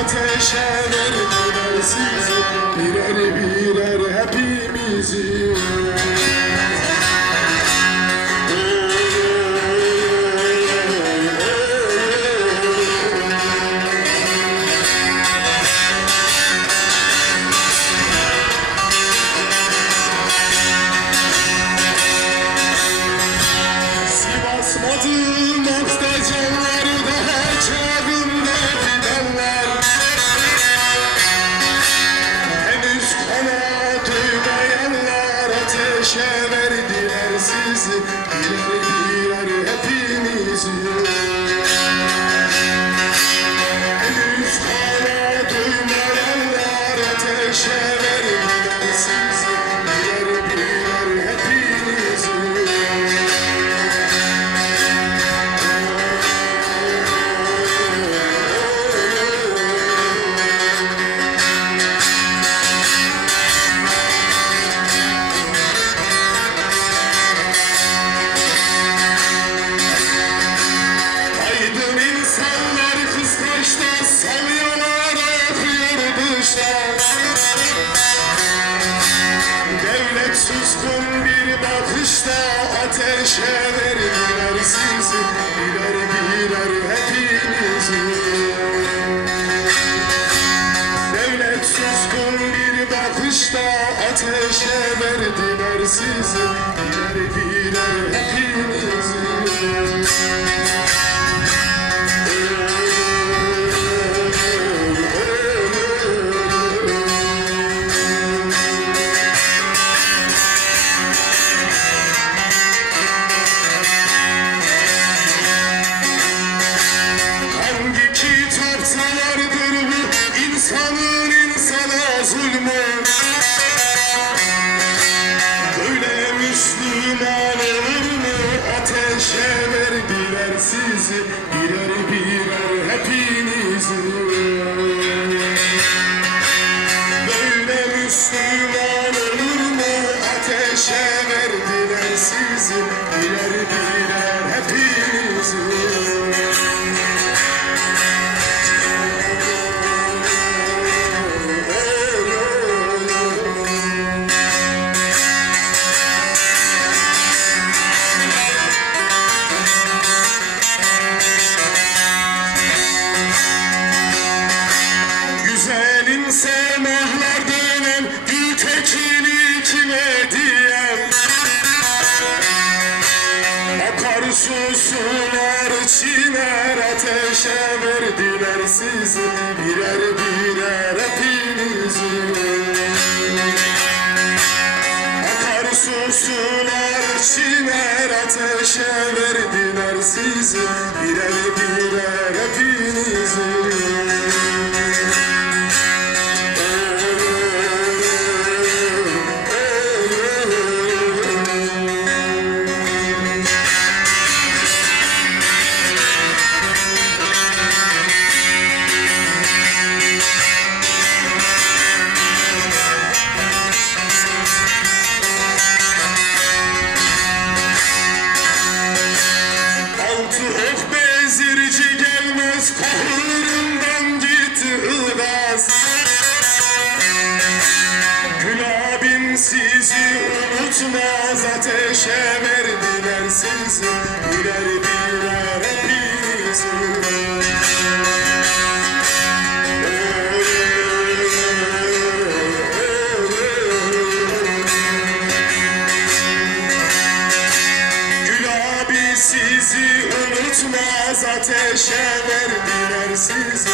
ateşe verdiler sizi? Birer birer hepimizi sizi verdiler sizi Birer birer hepinizi Devlet suskun bir bakışta ateşe verdiler sizi Mu? Ateşe verdiler sizi birer birer hepinizi. Böyle Müslüman olur mu? Ateşe verdiler sizi Ateşe verdiler sizi Birer birer hepinizi. Akarsu sular çiner Ateşe verdiler sizi Birer birer hepinizi Su ok gelmez kahırından git ıvaz Gül sizi unutmaz ateşe verdiler sizi. Düşmez ateşe verdiler sizi